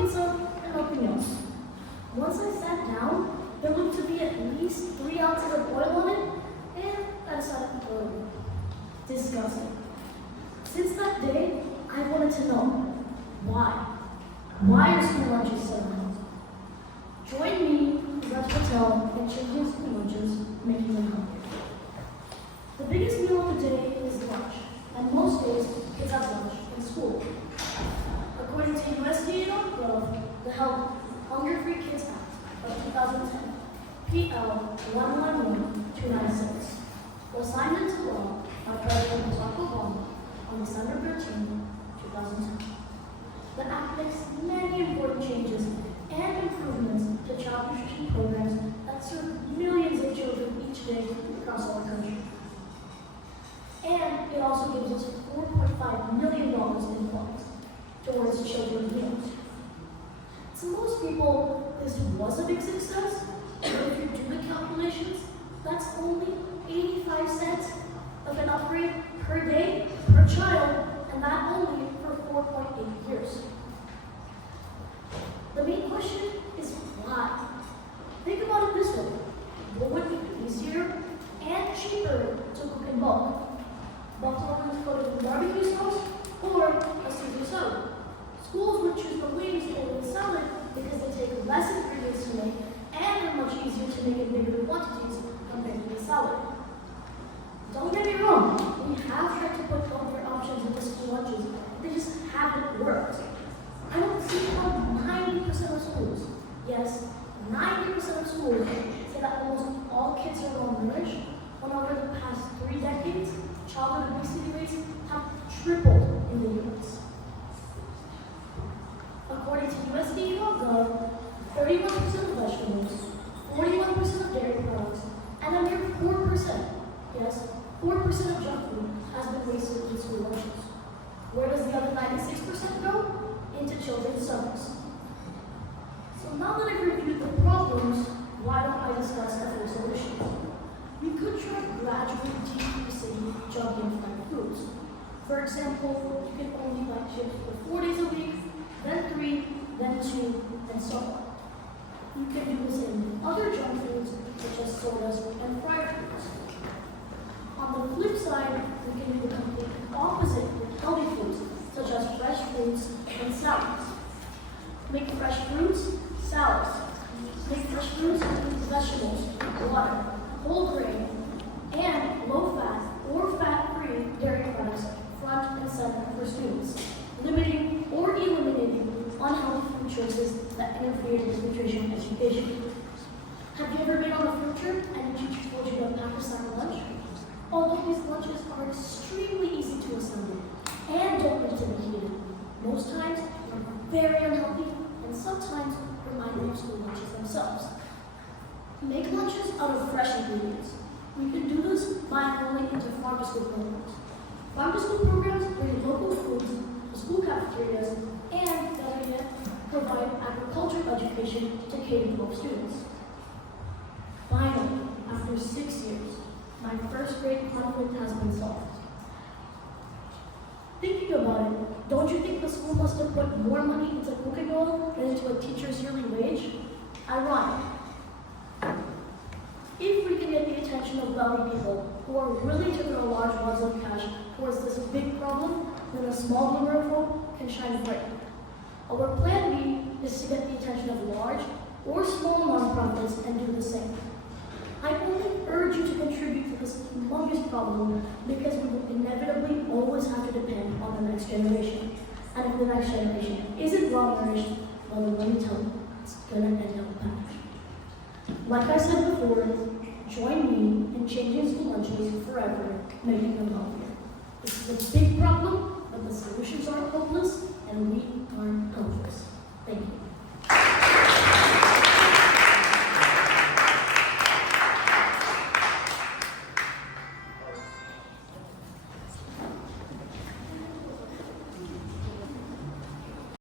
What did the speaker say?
pizza, and nothing else. Once I sat down, there looked to be at least 3 ounces of oil on it, and I decided to throw it away. Disgusting. Since that day, I wanted to know why. Why are school lunches so healthy? Join me, Vraj Patel, in changing school lunches, making them healthier. The biggest meal of the day is lunch, and most days kids have lunch in school. According to USDA.gov, the Hunger-Free Kids Act of 2010, PL 111296, was signed into law by President Barack Obama on December 13, 2010. The act makes many important changes and improvements to child nutrition programs that serve millions of children each day across our country. And it also gives us $4.5 million in funds towards children's meals. To most people, this was a big success, but if you do the calculations, that's only 85 cents of an upgrade per day per child, and that only for 4.8 years. The main question is why? Think about it this way. What would be easier and cheaper to cook in bulk? Buffalo wings coated with barbecue sauce or a Caesar salad? Schools would choose the wings over the salad because they take less ingredients to make and are much easier to make in bigger quantities compared to the salad. Don't get me wrong, we have tried to put healthier options into school lunches, they just haven't worked. I don't see how 90% of schools, yes, 90% of schools say that almost all kids are malnourished, when over the past 3 decades, childhood obesity rates have tripled in the U.S. According to USDA.gov, 31% of vegetables, 41% of dairy products, and a mere 4%, yes, 4% of junk food has been wasted in school lunches. Where does the other 96% go? Into children's stomachs. So now that I've reviewed the problems, why don't I discuss the solutions? We could try gradually decreasing junk and fried foods. For example, you can only buy chips for 4 days a week, then 3, then 2, and so on. You can do this in other junk foods, such as sodas and fried foods. On the flip side, we can do the complete opposite with healthy foods, such as fresh fruits and salads. Make fresh fruits, salads. Make fresh fruits, vegetables, water, whole grain, and low-fat or fat-free dairy products front and center for students, limiting or eliminating unhealthy food choices that interfere with nutrition education. Have you ever been on a field trip and your teacher told you to pack a sack of lunch? Although these lunches are extremely easy to assemble and don't need to be heated, most times they're very unhealthy and sometimes remind you of school lunches themselves. Make lunches out of fresh ingredients. We can do this by enrolling into farm-to-school programs. Farm-to-school programs bring local foods to school cafeterias and, better yet, provide agriculture education to K-12 students. Finally, after 6 years, my first grade conflict has been solved. Thinking about it, don't you think the school must have put more money into cooking oil than into a teacher's yearly wage? Ironic. If we can get the attention of wealthy people who are willing to throw large wads of cash towards this big problem, then a small number of folk can shine bright. Our plan B is to get the attention of large or small nonprofits and do the same. I only urge you to contribute to this humongous problem because we will inevitably always have to depend on the next generation. And if the next generation isn't well-nourished, well, then let me tell you, it's gonna end up bad. Like I said before, join me in changing school lunches forever, making them healthier. This is a big problem, but the solutions aren't hopeless, and we aren't helpless. Thank you.